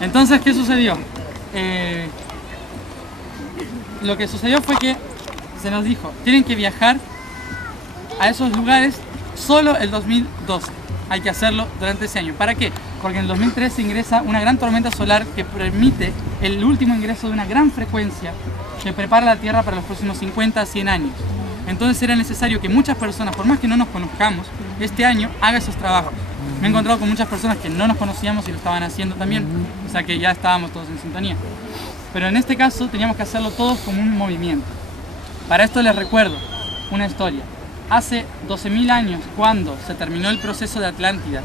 Entonces, ¿qué sucedió? Lo que sucedió fue que se nos dijo, tienen que viajar a esos lugares solo el 2012. Hay que hacerlo durante ese año. ¿Para qué? Porque en el 2013 ingresa una gran tormenta solar que permite el último ingreso de una gran frecuencia que prepara la Tierra para los próximos 50 a 100 años. Entonces era necesario que muchas personas, por más que no nos conozcamos, este año haga esos trabajos. Me he encontrado con muchas personas que no nos conocíamos y lo estaban haciendo también, o sea que ya estábamos todos en sintonía. Pero en este caso teníamos que hacerlo todos como un movimiento. Para esto les recuerdo una historia. Hace 12.000 años, cuando se terminó el proceso de Atlántida,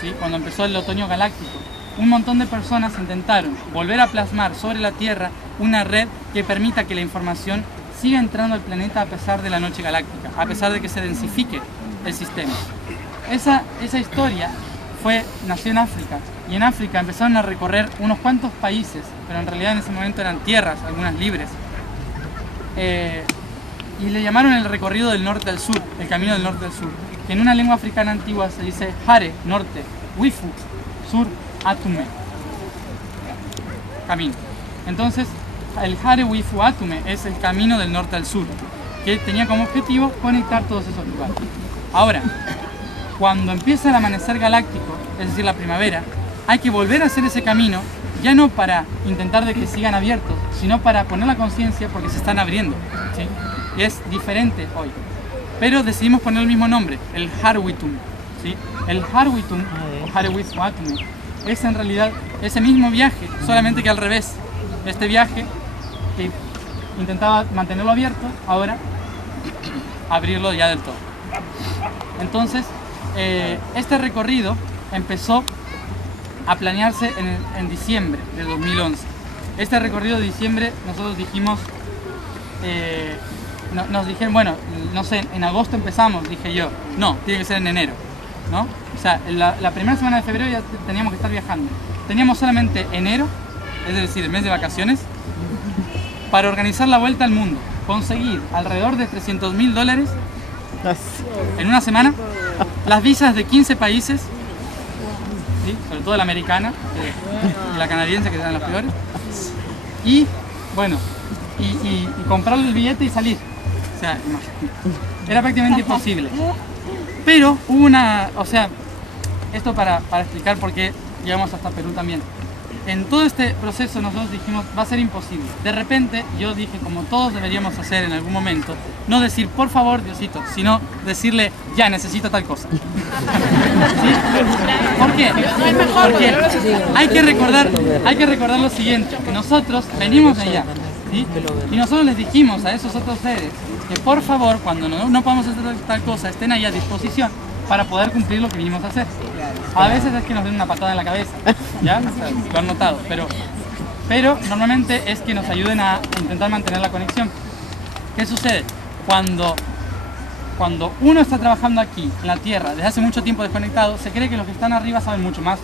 ¿sí? Cuando empezó el otoño galáctico, un montón de personas intentaron volver a plasmar sobre la Tierra una red que permita que la información siga entrando al planeta a pesar de la noche galáctica, a pesar de que se densifique el sistema. Esa historia nació en África, y en África empezaron a recorrer unos cuantos países, pero en realidad en ese momento eran tierras, algunas libres. Y le llamaron el recorrido del norte al sur, el camino del norte al sur, que en una lengua africana antigua se dice Hare, norte, Wifu, sur, Atume, camino. Entonces, el Hare Wifu Atume es el camino del norte al sur, que tenía como objetivo conectar todos esos lugares. Ahora, cuando empieza el amanecer galáctico, es decir, la primavera, hay que volver a hacer ese camino, ya no para intentar de que sigan abiertos, sino para poner la conciencia porque se están abriendo, ¿sí? Es diferente hoy, pero decidimos poner el mismo nombre, el Harwitum, ¿sí? El Harwitum, o Harewifu Atume, es en realidad ese mismo viaje, solamente que al revés. Este viaje que intentaba mantenerlo abierto, ahora abrirlo ya del todo. Entonces, este recorrido empezó a planearse en diciembre de 2011. Este recorrido de diciembre nosotros dijimos, nos dijeron, bueno, no sé, en agosto empezamos, dije yo, no, tiene que ser en enero, ¿no? O sea, la primera semana de febrero ya teníamos que estar viajando. Teníamos solamente enero, es decir, el mes de vacaciones, para organizar la vuelta al mundo, conseguir alrededor de $300.000 en una semana, las visas de 15 países, ¿sí? Sobre todo la americana y la canadiense, que eran las peores, y bueno, y comprarle el billete y salir. O sea, era prácticamente imposible. Pero hubo esto para explicar por qué llegamos hasta Perú también. En todo este proceso nosotros dijimos, va a ser imposible. De repente yo dije, como todos deberíamos hacer en algún momento, no decir, por favor, Diosito, sino decirle, ya, necesito tal cosa. ¿Sí? ¿Por qué? Porque hay que recordar lo siguiente, que nosotros venimos de allá, ¿sí? Y nosotros les dijimos a esos otros seres que por favor, cuando no podamos hacer tal cosa, estén ahí a disposición para poder cumplir lo que vinimos a hacer. A veces es que nos den una patada en la cabeza, ¿ya? O sea, lo han notado, pero normalmente es que nos ayuden a intentar mantener la conexión. ¿Qué sucede? Cuando uno está trabajando aquí, en la Tierra, desde hace mucho tiempo desconectado, se cree que los que están arriba saben mucho más,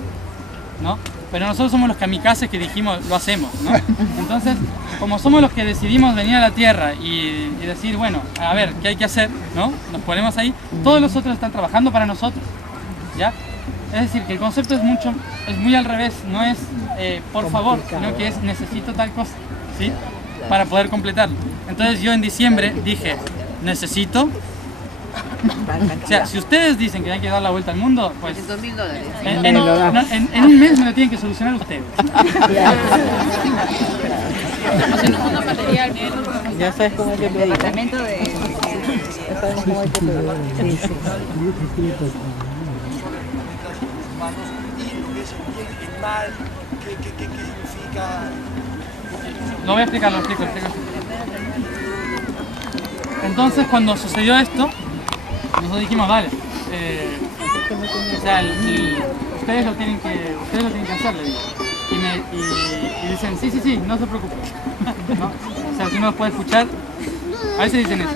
¿no? Pero nosotros somos los kamikazes que dijimos, lo hacemos, ¿no? Entonces, como somos los que decidimos venir a la Tierra y decir, bueno, a ver, ¿qué hay que hacer?, ¿no? Nos ponemos ahí, todos los otros están trabajando para nosotros, ¿ya? Es decir, que el concepto es muy al revés, no es por favor, sino que es necesito tal cosa, ¿sí? Para poder completarlo. Entonces yo en diciembre dije, necesito... O sea, si ustedes dicen que hay que dar la vuelta al mundo, pues... $300.000. En un mes me lo tienen que solucionar ustedes. Ya sabes cómo hay que pedir. Departamento de... Ya sabemos cómo hay que pedir. Sí, sí. ¿Qué significa? Lo voy a explicar, lo explico. Entonces, cuando sucedió esto, nosotros dijimos, vale, o sea, ustedes lo tienen que hacer, le digo. Y dicen, sí, no se preocupen. ¿No? O sea, si uno los puede escuchar, a veces dicen eso.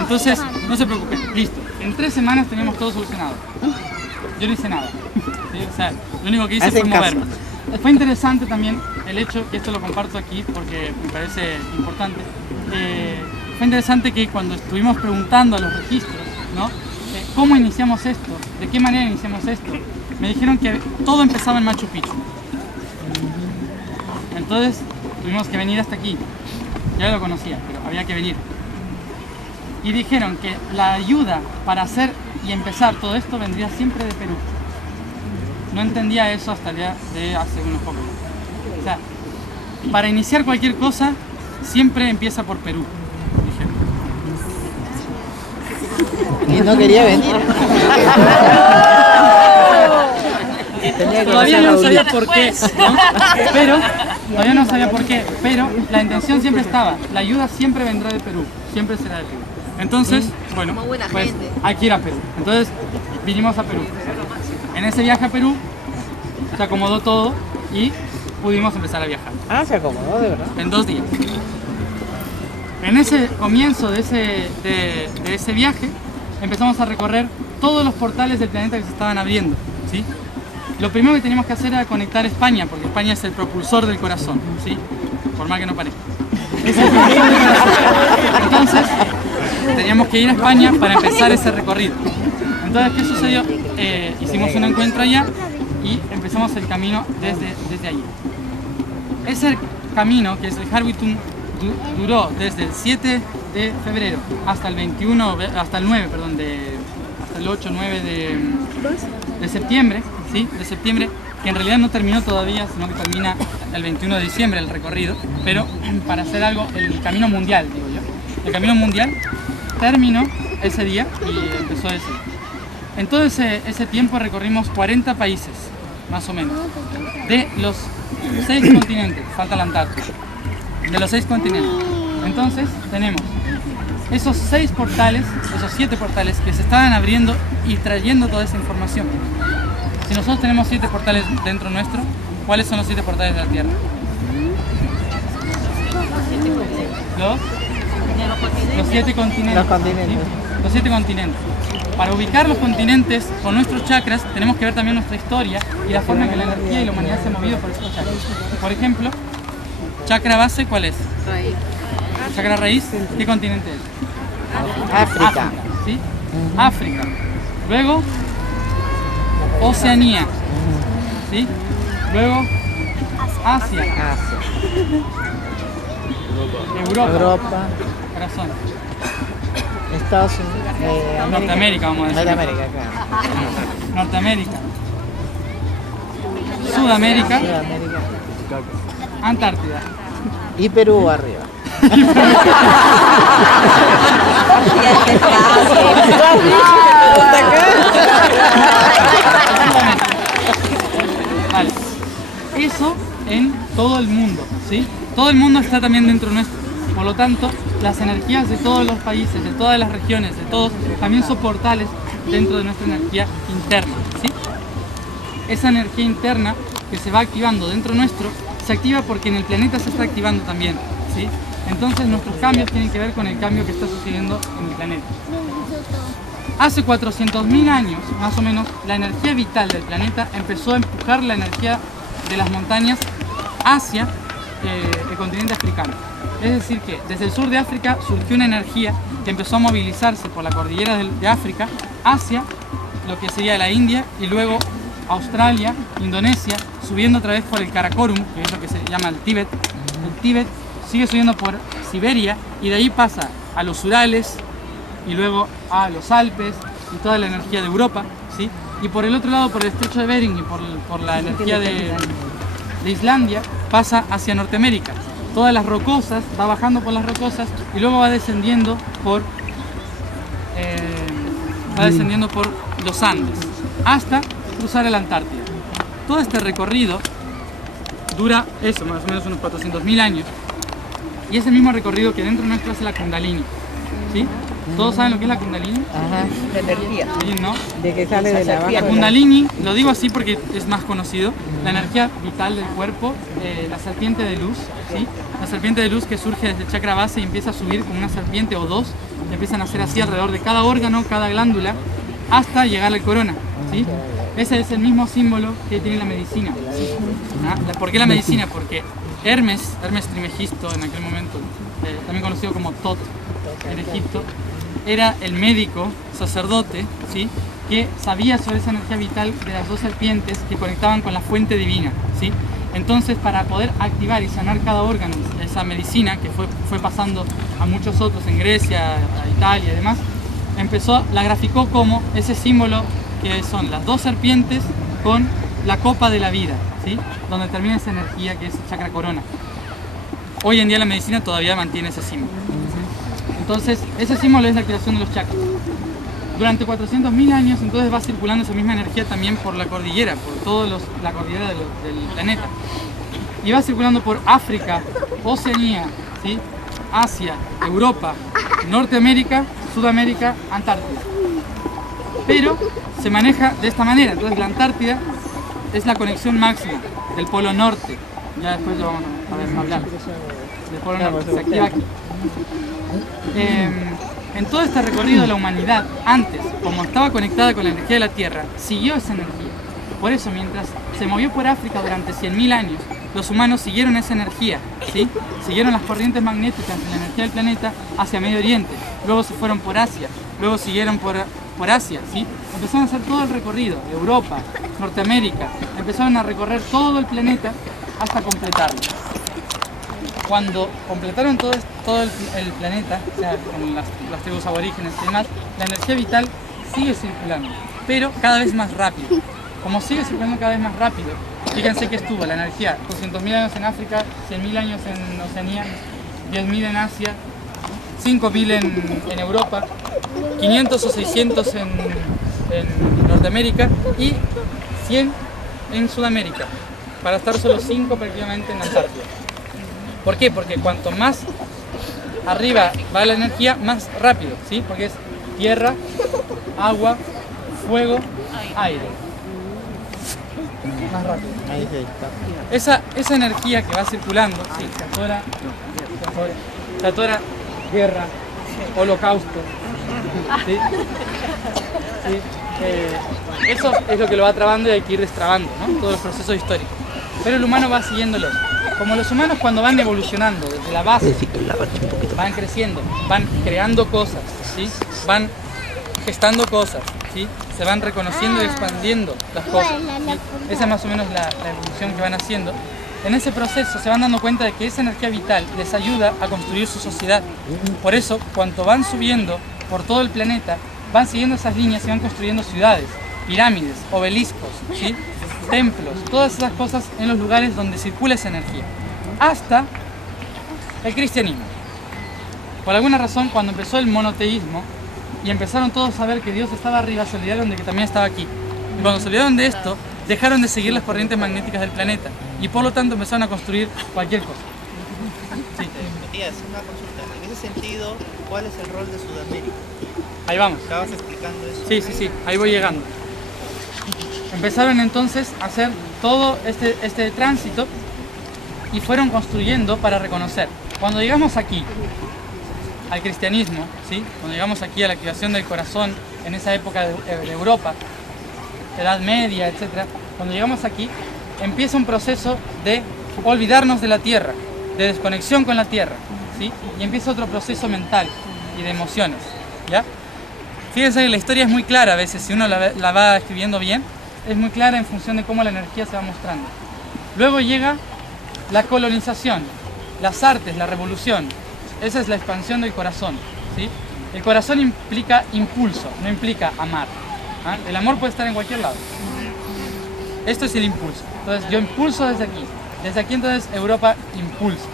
Entonces, no se preocupen, listo. En 3 semanas teníamos todo solucionado. Yo no hice nada. ¿Sí? O sea, lo único que hice fue moverme. Fue interesante también el hecho, que esto lo comparto aquí porque me parece importante, fue interesante que cuando estuvimos preguntando a los registros, ¿no? ¿Cómo iniciamos esto? ¿De qué manera iniciamos esto? Me dijeron que todo empezaba en Machu Picchu. Entonces tuvimos que venir hasta aquí. Ya lo conocía, pero había que venir. Y dijeron que la ayuda para hacer y empezar todo esto vendría siempre de Perú. No entendía eso hasta el día de hace unos pocos. O sea, para iniciar cualquier cosa, siempre empieza por Perú, dijeron. Y no quería venir. Tenía que Todavía pasar no la sabía por qué, ¿no? Pero, todavía no sabía por qué, pero la intención siempre estaba, la ayuda siempre vendrá de Perú, siempre será de Perú. Entonces, bueno, pues hay que ir a Perú. Entonces, vinimos a Perú. En ese viaje a Perú, se acomodó todo y pudimos empezar a viajar. Ah, se acomodó, de verdad. En 2 días. En ese comienzo de ese viaje, empezamos a recorrer todos los portales del planeta que se estaban abriendo, ¿sí? Lo primero que teníamos que hacer era conectar España, porque España es el propulsor del corazón, ¿sí? Por más que no parezca. Es el propulsor del corazón. Entonces, teníamos que ir a España para empezar ese recorrido. Entonces, ¿qué sucedió? Hicimos un encuentro allá y empezamos el camino desde allí. Ese camino, que es el Harwitum, duró desde el 7 de febrero hasta el 21, hasta el 9, perdón, hasta el 8, 9 de septiembre, ¿sí? De septiembre, que en realidad no terminó todavía, sino que termina el 21 de diciembre el recorrido, pero para hacer algo, el camino mundial, digo yo. El camino mundial terminó ese día y empezó ese. En todo ese tiempo recorrimos 40 países, más o menos, de los 6 continentes, falta la Antártida, de los 6 continentes. Entonces tenemos esos 6 portales, esos 7 portales que se estaban abriendo y trayendo toda esa información. Si nosotros tenemos 7 portales dentro nuestro, ¿cuáles son los 7 portales de la Tierra? Los 7 continentes. Los continentes. ¿Sí? Los 7 continentes. Para ubicar los continentes con nuestros chakras tenemos que ver también nuestra historia y la forma en que la energía y la humanidad se ha movido por esos chakras. Por ejemplo, chakra base, ¿cuál es? Raíz. Chakra raíz, ¿qué continente es? África. ¿Sí? África. Luego, Oceanía. ¿Sí? Luego, Asia. Asia. Europa. Corazón. Estados Unidos. Norteamérica, vamos a decir. Norteamérica, claro. Norteamérica. Sudamérica. Sudamérica. Antártida. Y Perú arriba. Vale. Eso en todo el mundo, ¿sí? Todo el mundo está también dentro nuestro. Por lo tanto, las energías de todos los países, de todas las regiones, de todos, también son portales dentro de nuestra energía interna, ¿sí? Esa energía interna que se va activando dentro nuestro, se activa porque en el planeta se está activando también, ¿sí? Entonces nuestros cambios tienen que ver con el cambio que está sucediendo en el planeta. Hace 400.000 años, más o menos, la energía vital del planeta empezó a empujar la energía de las montañas hacia el continente africano. Es decir que desde el sur de África surgió una energía que empezó a movilizarse por la cordillera de África hacia lo que sería la India y luego Australia, Indonesia, subiendo otra vez por el Karakorum, que es lo que se llama el Tíbet. El Tíbet sigue subiendo por Siberia y de ahí pasa a los Urales y luego a los Alpes y toda la energía de Europa, ¿sí? Y por el otro lado, por el estrecho de Bering y por la energía de Islandia, pasa hacia Norteamérica. Todas las rocosas, va bajando por las rocosas y luego va descendiendo por los Andes hasta cruzar el Antártida. Todo este recorrido dura eso, más o menos unos 400.000 años, y es el mismo recorrido que dentro nuestro hace la Kundalini, ¿sí? ¿Todos saben lo que es la Kundalini? Ajá. La energía. Sí, ¿no? De que sale de la La baja. Kundalini, lo digo así porque es más conocido, la energía vital del cuerpo, la serpiente de luz, ¿sí? La serpiente de luz que surge desde el chakra base y empieza a subir como una serpiente o dos, y empiezan a hacer así alrededor de cada órgano, cada glándula, hasta llegar a la corona, ¿sí? Ese es el mismo símbolo que tiene la medicina. ¿Ah? ¿Por qué la medicina? Porque Hermes Trismegisto en aquel momento, también conocido como Tot en Egipto, era el médico, sacerdote, ¿sí? Que sabía sobre esa energía vital de las dos serpientes que conectaban con la fuente divina, ¿sí? Entonces, para poder activar y sanar cada órgano, esa medicina que fue pasando a muchos otros en Grecia, a Italia y demás, la graficó como ese símbolo que son las dos serpientes con la copa de la vida, ¿sí? Donde termina esa energía que es el chakra corona. Hoy en día la medicina todavía mantiene ese símbolo. Entonces, ese símbolo es la activación de los chakras. Durante 400.000 años, entonces va circulando esa misma energía también por la cordillera, por toda la cordillera del planeta. Y va circulando por África, Oceanía, ¿sí? Asia, Europa, Norteamérica, Sudamérica, Antártida. Pero se maneja de esta manera. Entonces la Antártida es la conexión máxima del Polo Norte. Ya después lo vamos a hablar. Del Polo Norte, se activa aquí. En todo este recorrido de la humanidad, antes, como estaba conectada con la energía de la Tierra, siguió esa energía. Por eso, mientras se movió por África durante 100.000 años, los humanos siguieron esa energía, ¿sí? Siguieron las corrientes magnéticas de la energía del planeta hacia Medio Oriente, luego se fueron por Asia, luego siguieron por Asia, ¿sí? Empezaron a hacer todo el recorrido, Europa, Norteamérica, empezaron a recorrer todo el planeta hasta completarlo. Cuando completaron todo el planeta, o sea, con las tribus aborígenes y demás, la energía vital sigue circulando, pero cada vez más rápido. Como sigue circulando cada vez más rápido, fíjense que estuvo la energía 200.000 años en África, 100.000 años en Oceanía, 10.000 en Asia, 5.000 en Europa, 500 o 600 en Norteamérica y 100 en Sudamérica, para estar solo 5 prácticamente en Antártida. ¿Por qué? Porque cuanto más arriba va la energía, más rápido, ¿sí? Porque es tierra, agua, fuego, aire. Más rápido. Esa energía que va circulando, sí, se atora guerra, holocausto, ¿sí? Sí, eso es lo que lo va trabando y hay que ir destrabando, ¿no? Todos los procesos históricos. Pero el humano va siguiéndolos. Como los humanos cuando van evolucionando desde la base, van creciendo, van creando cosas, ¿sí? Van gestando cosas, ¿sí? Se van reconociendo y expandiendo las cosas, ¿sí? Esa es más o menos la evolución que van haciendo. En ese proceso se van dando cuenta de que esa energía vital les ayuda a construir su sociedad. Por eso, cuanto van subiendo por todo el planeta, van siguiendo esas líneas y van construyendo ciudades, pirámides, obeliscos, ¿sí? Templos, todas esas cosas en los lugares donde circula esa energía. Hasta el cristianismo. Por alguna razón, cuando empezó el monoteísmo y empezaron todos a ver que Dios estaba arriba, se olvidaron de que también estaba aquí. Y cuando se olvidaron de esto, dejaron de seguir las corrientes magnéticas del planeta y por lo tanto empezaron a construir cualquier cosa. Sí. Matías, una consulta. En ese sentido, ¿cuál es el rol de Sudamérica? Ahí vamos. ¿Estabas explicando eso? Sí, ahí voy llegando. Empezaron entonces a hacer todo este tránsito y fueron construyendo para reconocer. Cuando llegamos aquí, al cristianismo, ¿sí? Cuando llegamos aquí a la activación del corazón, en esa época de Europa, Edad Media, etc., cuando llegamos aquí, empieza un proceso de olvidarnos de la tierra, de desconexión con la tierra, ¿sí? Y empieza otro proceso mental y de emociones, ¿ya? Fíjense que la historia es muy clara a veces, si uno la va escribiendo bien, es muy clara en función de cómo la energía se va mostrando. Luego llega la colonización, las artes, la revolución. Esa es la expansión del corazón, ¿sí? El corazón implica impulso, no implica amar. ¿Ah? El amor puede estar en cualquier lado. Esto es el impulso. Entonces yo impulso desde aquí. Desde aquí entonces Europa impulsa.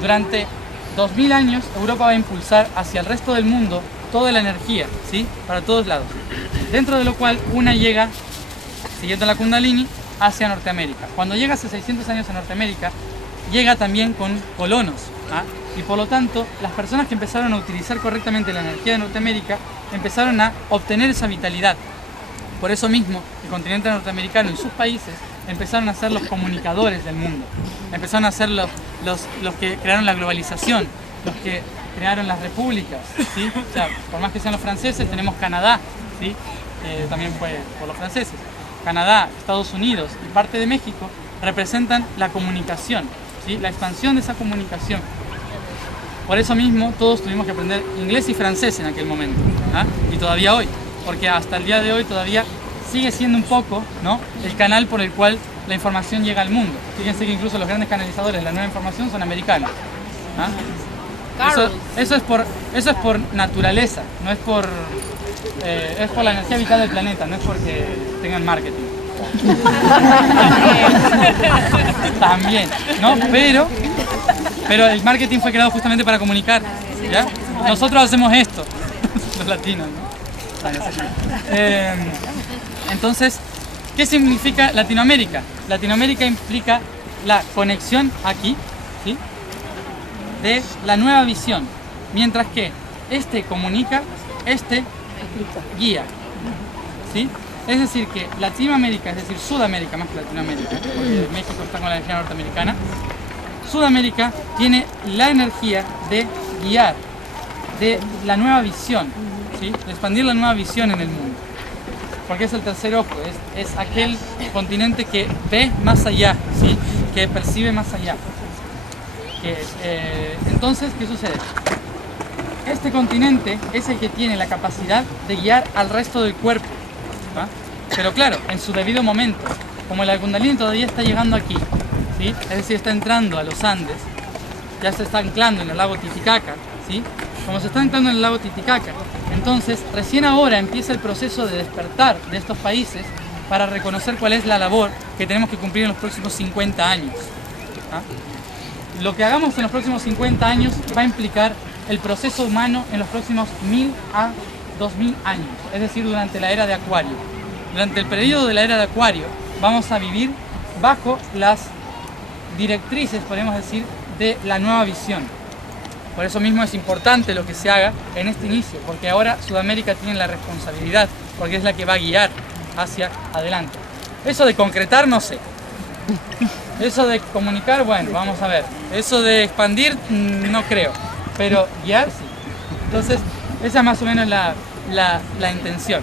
Durante 2000 años Europa va a impulsar hacia el resto del mundo toda la energía, ¿sí? Para todos lados. Dentro de lo cual una llega, siguiendo la Kundalini, hacia Norteamérica. Cuando llega hace 600 años a Norteamérica, llega también con colonos. ¿Ah? Y por lo tanto, las personas que empezaron a utilizar correctamente la energía de Norteamérica empezaron a obtener esa vitalidad. Por eso mismo, el continente norteamericano y sus países empezaron a ser los comunicadores del mundo. Empezaron a ser los que crearon la globalización, los que crearon las repúblicas, ¿sí? O sea, por más que sean los franceses, tenemos Canadá, ¿sí? También fue por los franceses. Canadá, Estados Unidos y parte de México representan la comunicación, ¿sí? La expansión de esa comunicación. Por eso mismo todos tuvimos que aprender inglés y francés en aquel momento, ¿ah? Y todavía hoy, porque hasta el día de hoy todavía sigue siendo un poco, ¿no?, el canal por el cual la información llega al mundo. Fíjense que incluso los grandes canalizadores de la nueva información son americanos. ¿Ah? Eso es por naturaleza, no es por la energía vital del planeta, no es porque tengan marketing. También, ¿no? Pero el marketing fue creado justamente para comunicar, ¿ya? Nosotros hacemos esto, los latinos, ¿no? Entonces, ¿qué significa Latinoamérica? Latinoamérica implica la conexión aquí, ¿sí?, de la nueva visión, mientras que este comunica, este guía, ¿sí? Es decir, que Latinoamérica, es decir, Sudamérica más que Latinoamérica, porque México está con la energía norteamericana, Sudamérica tiene la energía de guiar, de la nueva visión, ¿sí?, de expandir la nueva visión en el mundo, porque es el tercer ojo, es aquel continente que ve más allá, ¿sí?, que percibe más allá. Entonces, ¿qué sucede? Este continente es el que tiene la capacidad de guiar al resto del cuerpo, ¿va? Pero claro, en su debido momento. Como la Kundalini todavía está llegando aquí, ¿sí?, es decir, está entrando a los Andes, ya se está anclando en el lago Titicaca, ¿sí?, como se está anclando en el lago Titicaca, entonces recién ahora empieza el proceso de despertar de estos países para reconocer cuál es la labor que tenemos que cumplir en los próximos 50 años. ¿Ah? Lo que hagamos en los próximos 50 años va a implicar el proceso humano en los próximos 1000 a 2000 años, es decir, durante la era de Acuario. Durante el periodo de la era de Acuario vamos a vivir bajo las directrices, podemos decir, de la nueva visión. Por eso mismo es importante lo que se haga en este inicio, porque ahora Sudamérica tiene la responsabilidad, porque es la que va a guiar hacia adelante. Eso de concretar, no sé. Eso de comunicar, bueno, vamos a ver. Eso de expandir, no creo. Pero guiar, sí. Entonces, esa es más o menos la intención.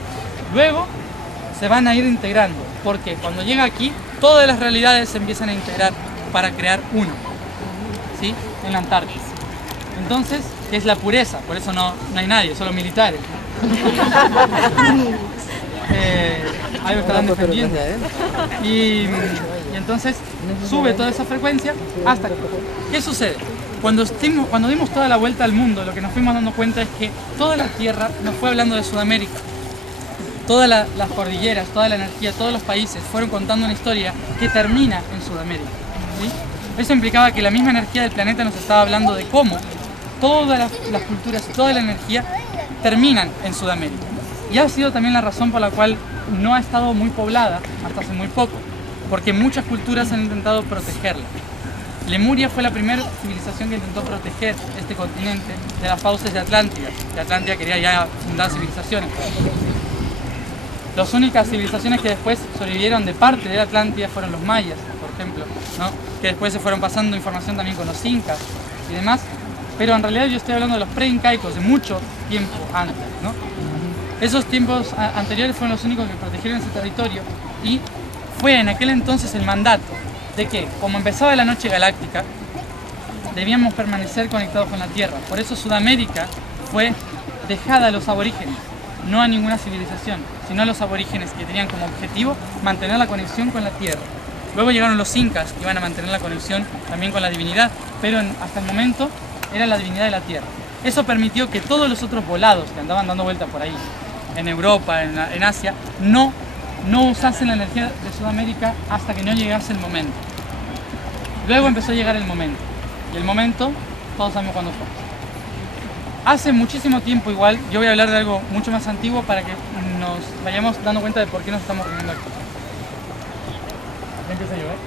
Luego, se van a ir integrando, porque cuando llega aquí, todas las realidades se empiezan a integrar para crear uno, ¿sí?, en la Antártida. Entonces, ¿qué es la pureza? Por eso no hay nadie, solo militares. Algo que están defendiendo. Y entonces sube toda esa frecuencia hasta que... ¿Qué sucede? Cuando dimos toda la vuelta al mundo, lo que nos fuimos dando cuenta es que toda la Tierra nos fue hablando de Sudamérica. Todas las cordilleras, toda la energía, todos los países fueron contando una historia que termina en Sudamérica, ¿sí? Eso implicaba que la misma energía del planeta nos estaba hablando de cómo todas las culturas, toda la energía terminan en Sudamérica. Y ha sido también la razón por la cual no ha estado muy poblada hasta hace muy poco, porque muchas culturas han intentado protegerla. Lemuria fue la primera civilización que intentó proteger este continente de las fauces de Atlántida, que Atlántida quería ya fundar civilizaciones. Las únicas civilizaciones que después sobrevivieron de parte de Atlántida fueron los mayas, por ejemplo, ¿no?, que después se fueron pasando información también con los incas y demás, pero en realidad yo estoy hablando de los preincaicos, de mucho tiempo antes, ¿no? Esos tiempos anteriores fueron los únicos que protegieron ese territorio, y fue en aquel entonces el mandato de que, como empezaba la noche galáctica, debíamos permanecer conectados con la Tierra. Por eso Sudamérica fue dejada a los aborígenes, no a ninguna civilización, sino a los aborígenes, que tenían como objetivo mantener la conexión con la Tierra. Luego llegaron los incas, que iban a mantener la conexión también con la divinidad, pero hasta el momento era la divinidad de la Tierra. Eso permitió que todos los otros volados que andaban dando vueltas por ahí, en Europa, en Asia, no usasen la energía de Sudamérica hasta que no llegase el momento. Luego empezó a llegar el momento, y el momento todos sabemos cuándo fue. Hace muchísimo tiempo, igual, yo voy a hablar de algo mucho más antiguo para que nos vayamos dando cuenta de por qué nos estamos reuniendo aquí. ¿Ya empieza a llover?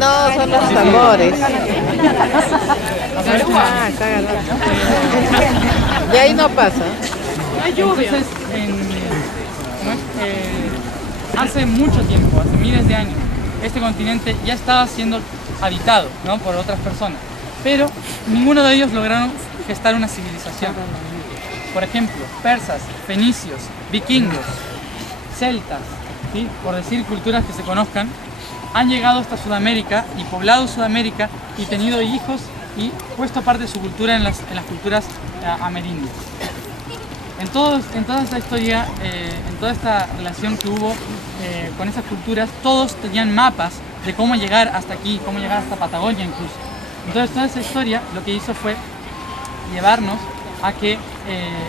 No, son los tambores. Y ahí no pasa. Entonces, hace mucho tiempo, hace miles de años, este continente ya estaba siendo habitado, ¿no?, por otras personas, pero ninguno de ellos lograron gestar una civilización. Por ejemplo, persas, fenicios, vikingos, celtas, ¿sí?, por decir culturas que se conozcan, han llegado hasta Sudamérica y poblado Sudamérica y tenido hijos y puesto aparte de su cultura en las culturas amerindias. En toda esta historia, en toda esta relación que hubo con esas culturas, todos tenían mapas de cómo llegar hasta aquí, cómo llegar hasta Patagonia incluso. Entonces toda esa historia lo que hizo fue llevarnos a que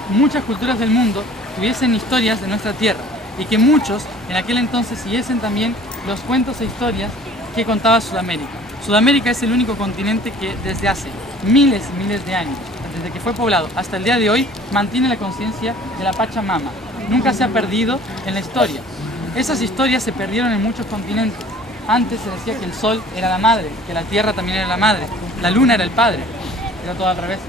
muchas culturas del mundo tuviesen historias de nuestra tierra y que muchos en aquel entonces siguiesen también los cuentos e historias que contaba Sudamérica. Sudamérica es el único continente que desde hace miles y miles de años, desde que fue poblado hasta el día de hoy, mantiene la conciencia de la Pachamama. Nunca se ha perdido en la historia. Esas historias se perdieron en muchos continentes. Antes se decía que el sol era la madre, que la tierra también era la madre, la luna era el padre, era todo al revés.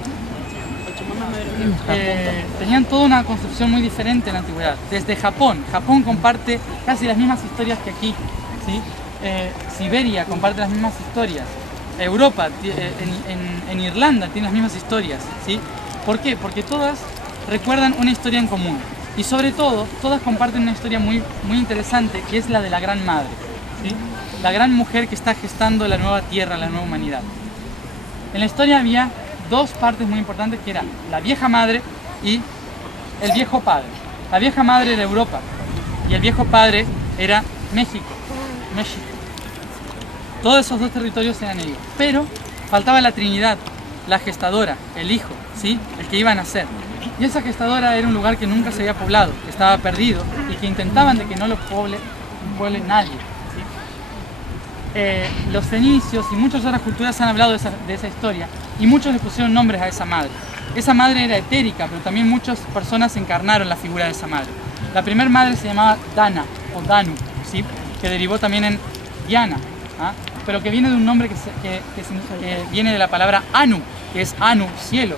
Tenían toda una concepción muy diferente en la antigüedad. Desde Japón comparte casi las mismas historias que aquí, ¿sí? Siberia comparte las mismas historias. Europa, en Irlanda tiene las mismas historias, ¿sí? ¿Por qué? Porque todas recuerdan una historia en común y sobre todo todas comparten una historia muy interesante, que es la de la Gran Madre, ¿sí? La gran mujer que está gestando la nueva tierra, la nueva humanidad. En la historia había dos partes muy importantes, que eran la vieja madre y el viejo padre. La vieja madre era Europa y el viejo padre era México. Todos esos dos territorios eran ellos, pero faltaba la Trinidad, la gestadora, el hijo, ¿sí? El que iba a nacer. Y esa gestadora era un lugar que nunca se había poblado, que estaba perdido y que intentaban de que no lo pueble nadie, ¿sí? Los fenicios y muchas otras culturas han hablado de esa historia y muchos le pusieron nombres a esa madre. Esa madre era etérica, pero también muchas personas encarnaron la figura de esa madre. La primera madre se llamaba Dana o Danu, ¿sí? Que derivó también en Diana, ¿ah? Pero que viene de un nombre que viene de la palabra Anu, que es Anu, cielo,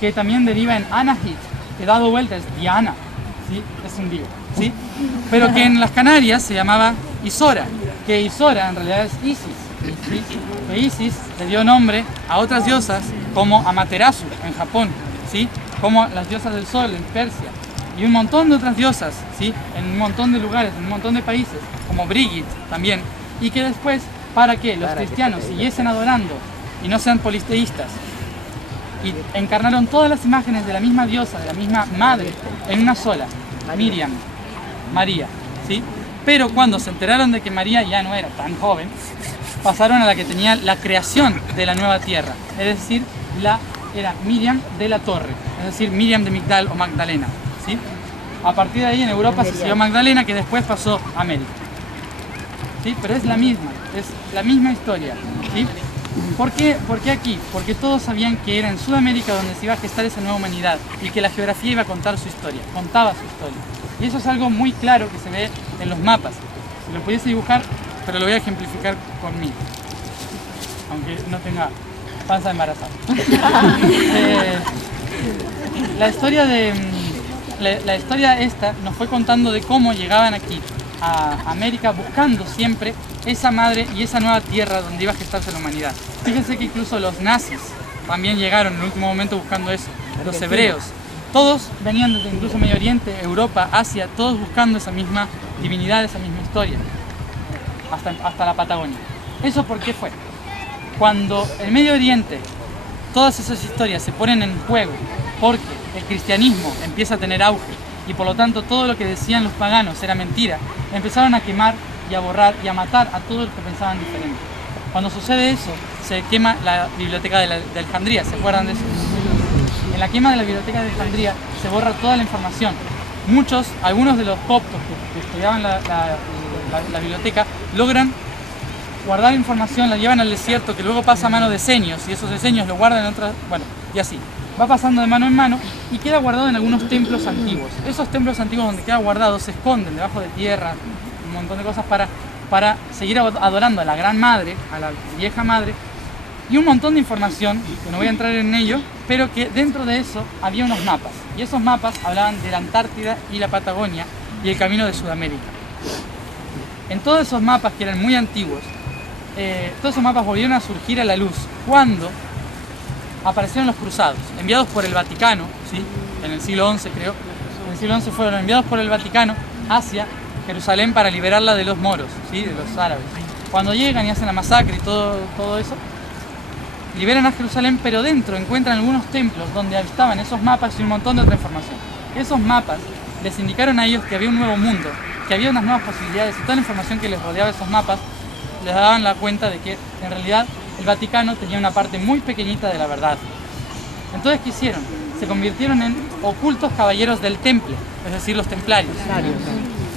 que también deriva en Anahit, que dado vuelta es Diana, ¿sí? Es un dios, ¿sí? Pero que en las Canarias se llamaba Isora, que Isora en realidad es Isis, ¿sí? Que Isis le dio nombre a otras diosas como Amaterasu en Japón, ¿sí? Como las diosas del sol en Persia, y un montón de otras diosas, ¿sí? En un montón de lugares, en un montón de países, como Brigitte también, y que después, para que los cristianos siguiesen adorando y no sean polisteístas, y encarnaron todas las imágenes de la misma diosa, de la misma madre, en una sola, Miriam, María, ¿sí? Pero cuando se enteraron de que María ya no era tan joven, pasaron a la que tenía la creación de la nueva tierra, es decir, era Miriam de la Torre, es decir, Miriam de Migdal o Magdalena, ¿sí? A partir de ahí en Europa se siguió Magdalena, que después pasó a América, ¿sí? Pero es la misma historia, ¿sí? ¿Por qué aquí? Porque todos sabían que era en Sudamérica donde se iba a gestar esa nueva humanidad y que la geografía iba a contar su historia, contaba su historia. Y eso es algo muy claro que se ve en los mapas. Si lo pudiese dibujar, pero lo voy a ejemplificar conmigo, aunque no tenga panza embarazada. La historia esta nos fue contando de cómo llegaban aquí a América buscando siempre esa madre y esa nueva tierra donde iba a gestarse la humanidad. Fíjense que incluso los nazis también llegaron en el último momento buscando eso, los hebreos. Todos venían desde incluso Medio Oriente, Europa, Asia, todos buscando esa misma divinidad, esa misma historia, hasta la Patagonia. ¿Eso por qué fue? Cuando en Medio Oriente todas esas historias se ponen en juego porque el cristianismo empieza a tener auge y por lo tanto todo lo que decían los paganos era mentira, empezaron a quemar y a borrar y a matar a todos los que pensaban diferente. Cuando sucede eso, se quema la biblioteca de Alejandría, ¿se acuerdan de eso? En la quema de la biblioteca de Alejandría se borra toda la información. Algunos de los coptos que estudiaban la biblioteca logran guardar información, la llevan al desierto, que luego pasa a mano de esenios, y esos esenios lo guardan en otras, bueno, y así. Va pasando de mano en mano y queda guardado en algunos templos antiguos. Esos templos antiguos donde queda guardado se esconden debajo de tierra, un montón de cosas para seguir adorando a la Gran Madre, a la vieja madre, y un montón de información, que no voy a entrar en ello, pero que dentro de eso había unos mapas. Y esos mapas hablaban de la Antártida y la Patagonia y el camino de Sudamérica. En todos esos mapas, que eran muy antiguos, todos esos mapas volvieron a surgir a la luz cuando aparecieron los cruzados, enviados por el Vaticano, ¿sí? En el siglo XI creo. En el siglo XI fueron enviados por el Vaticano hacia Jerusalén para liberarla de los moros, ¿sí? De los árabes. Cuando llegan y hacen la masacre y todo eso, liberan a Jerusalén, pero dentro encuentran algunos templos donde estaban esos mapas y un montón de otra información. Esos mapas les indicaron a ellos que había un nuevo mundo que había unas nuevas posibilidades y toda la información que les rodeaba esos mapas les daban la cuenta de que en realidad el Vaticano tenía una parte muy pequeñita de la verdad. Entonces, ¿qué hicieron? Se convirtieron en ocultos caballeros del Temple, es decir, los templarios.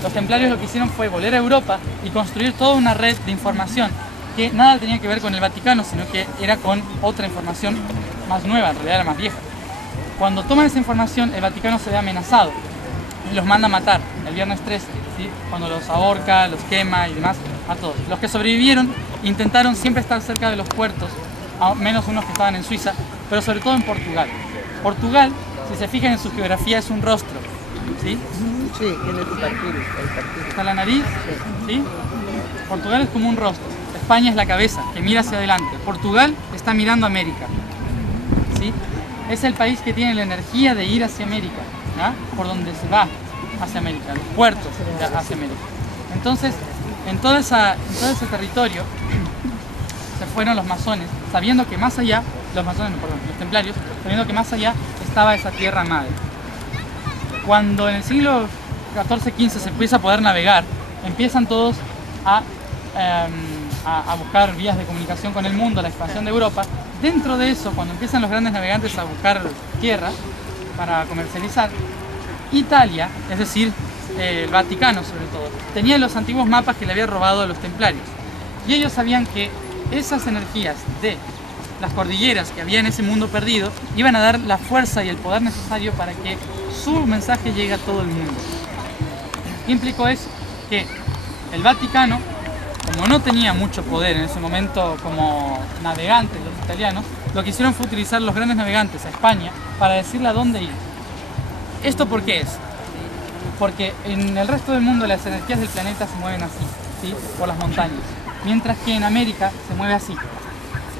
Los templarios lo que hicieron fue volver a Europa y construir toda una red de información que nada tenía que ver con el Vaticano, sino que era con otra información más nueva, en realidad era más vieja. Cuando toman esa información, el Vaticano se ve amenazado y los manda a matar el viernes 13, ¿sí? Cuando los ahorca, los quema y demás, a todos. Los que sobrevivieron intentaron siempre estar cerca de los puertos, menos unos que estaban en Suiza, pero sobre todo en Portugal. Portugal, si se fijan en su geografía, es un rostro, ¿sí? Sí, tiene su perfil, el perfil. Está la nariz, ¿sí? Portugal es como un rostro. España es la cabeza, que mira hacia adelante. Portugal está mirando a América, ¿sí? Es el país que tiene la energía de ir hacia América, ¿ya? Por donde se va hacia América, los puertos hacia América. Entonces, en todo ese territorio se fueron los masones, sabiendo que más allá, los templarios, sabiendo que más allá estaba esa tierra madre. Cuando en el siglo XIV-XV se empieza a poder navegar, empiezan todos a buscar vías de comunicación con el mundo, la expansión de Europa. Dentro de eso, cuando empiezan los grandes navegantes a buscar tierra para comercializar, Italia, es decir, el Vaticano sobre todo, tenía los antiguos mapas que le había robado a los templarios. Y ellos sabían que esas energías de las cordilleras que había en ese mundo perdido iban a dar la fuerza y el poder necesario para que su mensaje llegue a todo el mundo. ¿Qué implicó eso? Que el Vaticano, como no tenía mucho poder en ese momento como navegantes los italianos, lo que hicieron fue utilizar los grandes navegantes a España para decirle a dónde ir. ¿Esto por qué es? Porque en el resto del mundo las energías del planeta se mueven así, ¿sí? Por las montañas, mientras que en América se mueve así.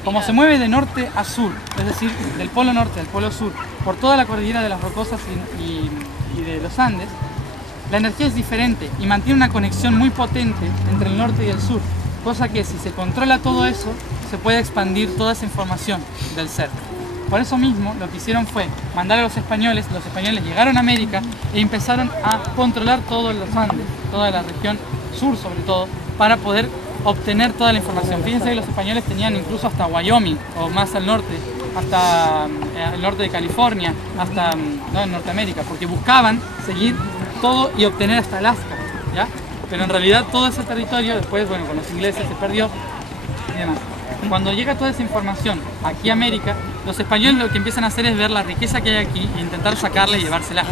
Como se mueve de norte a sur, es decir, del polo norte al polo sur, por toda la cordillera de las Rocosas y de los Andes, la energía es diferente y mantiene una conexión muy potente entre el norte y el sur, cosa que si se controla todo eso, se puede expandir toda esa información del ser. Por eso mismo lo que hicieron fue mandar a los españoles llegaron a América e empezaron a controlar todos los Andes, toda la región sur sobre todo, para poder obtener toda la información. Fíjense que los españoles tenían incluso hasta Wyoming, o más al norte, hasta el norte de California, hasta en Norteamérica, porque buscaban seguir todo y obtener hasta Alaska, ¿ya? Pero en realidad todo ese territorio, después, bueno, con los ingleses se perdió y demás. Cuando llega toda esa información aquí a América, los españoles lo que empiezan a hacer es ver la riqueza que hay aquí e intentar sacarla y llevársela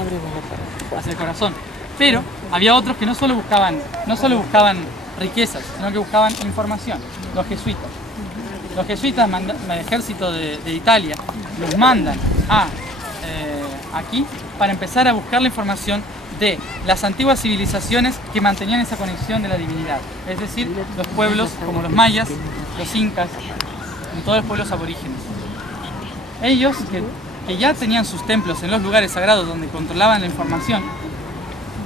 hacia el corazón. Pero había otros que no solo buscaban riquezas, sino que buscaban información, los jesuitas. Los jesuitas, el ejército de Italia, los mandan aquí para empezar a buscar la información de las antiguas civilizaciones que mantenían esa conexión de la divinidad. Es decir, los pueblos como los mayas, los incas y todos los pueblos aborígenes. Ellos, que ya tenían sus templos en los lugares sagrados donde controlaban la información,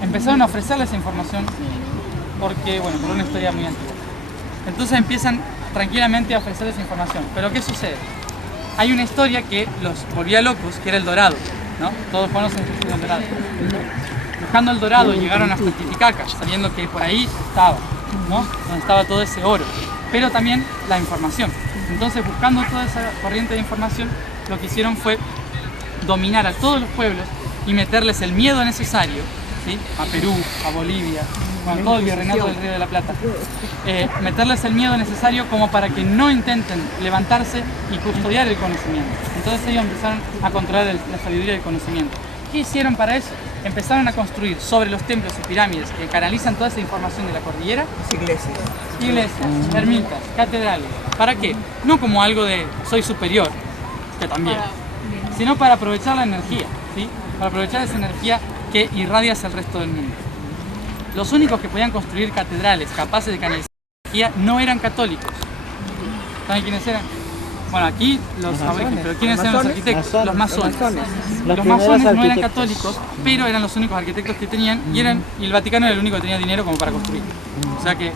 empezaron a ofrecerles esa información porque, bueno, por una historia muy antigua. Entonces empiezan tranquilamente a ofrecer esa información. Pero ¿qué sucede? Hay una historia que los volvía locos, que era el Dorado, ¿no? Todos conocen el Dorado. Buscando el Dorado llegaron hasta Titicaca, sabiendo que por ahí estaba, ¿no? Donde estaba todo ese oro, pero también la información. Entonces, buscando toda esa corriente de información, lo que hicieron fue dominar a todos los pueblos y meterles el miedo necesario, ¿sí? A Perú, a Bolivia, bueno, todo el virreinato del Río de la Plata, meterles el miedo necesario como para que no intenten levantarse y custodiar el conocimiento. Entonces ellos empezaron a controlar la sabiduría del conocimiento. ¿Qué hicieron para eso? Empezaron a construir sobre los templos y pirámides que canalizan toda esa información de la cordillera, iglesias, ermitas, catedrales. ¿Para qué? No como algo de soy superior, que también, sino para aprovechar la energía, ¿sí? Para aprovechar esa energía que irradia hacia el resto del mundo. Los únicos que podían construir catedrales capaces de canalizar energía no eran católicos. ¿Saben quiénes eran? Bueno, aquí los aborígenes, pero ¿quiénes eran los arquitectos? Los masones. Los masones no eran católicos, pero eran los únicos arquitectos que tenían y el Vaticano era el único que tenía dinero como para construir. O sea que